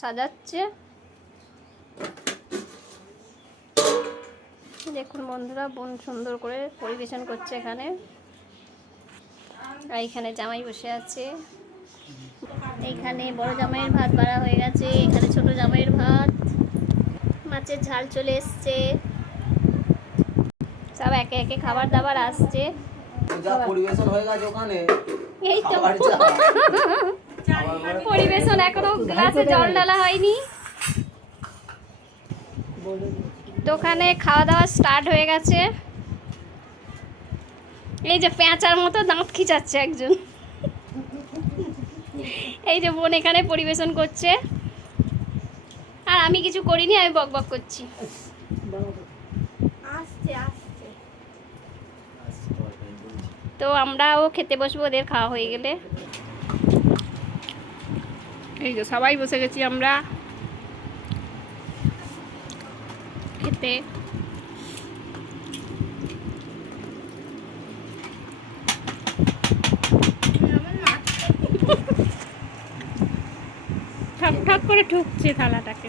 সাজাচ্ছে। দেখুন বন্ধুরা, বোন সুন্দর করে পরিবেশন করছে এখানে। আর এখানে জামাই বসে আছে। এইখানে বড় জামাইয়ের ভাত বাড়া হয়ে গেছে, এখানে ছোট জামাইয়ের ভাত, মাছের ঝাল চলে এসছে। সব একে একে খাবার দাবার আসছে। পরিবেশন হয়ে গেছে ওখানে। এই তো পরিবেশন, এখনো গ্লাসে জল ঢালা হয়নি। দোকানে খাওয়া দাওয়া স্টার্ট হয়ে গেছে। এই যে পেঁচার মতো দাঁত খিচাচ্ছে একজন। এই যে বোন এখানে পরিবেশন করছে, আর আমি কিছু করিনি, আমি বক বক করছি। তো আমরাও খেতে বসবো ওদের খাওয়া হয়ে গেলে। এই যে সবাই বসে গেছি আমরা খেতে। ঠক ঠক করে ঠুকছে থালাটাকে।